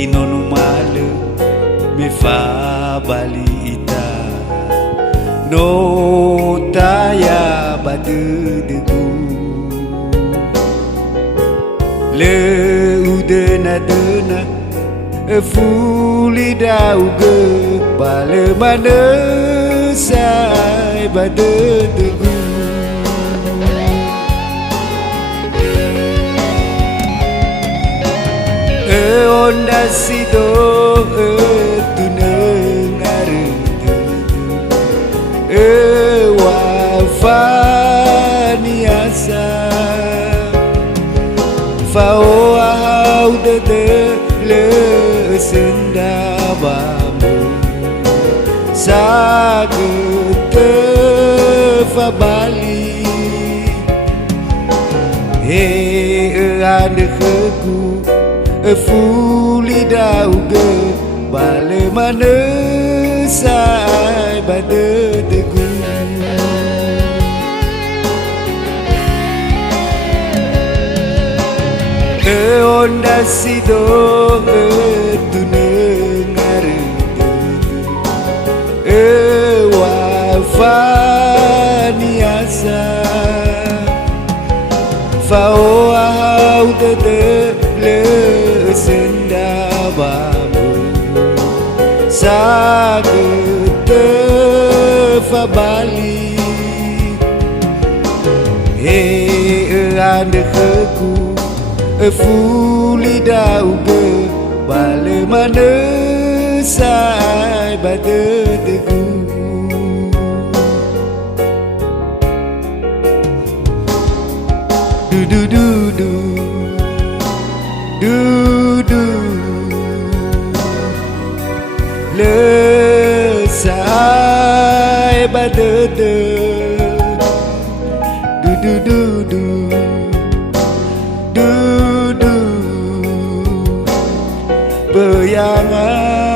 Tinono malu me fa balita no taya badu degu le udena dena fuli dauge bale mana sai badu degu onda sido tu nengaru wafaniasa fao au de le sendabamu sagete fabali ande kheku fuli dauge bale mana sai bade degu onda sido tu nengaru wafaniasa fao au de le sendabamu sagete fabali ande kheku fuli dauge bale mana sai bade degu du du du du du du le sai bade de du du du du du du bayangan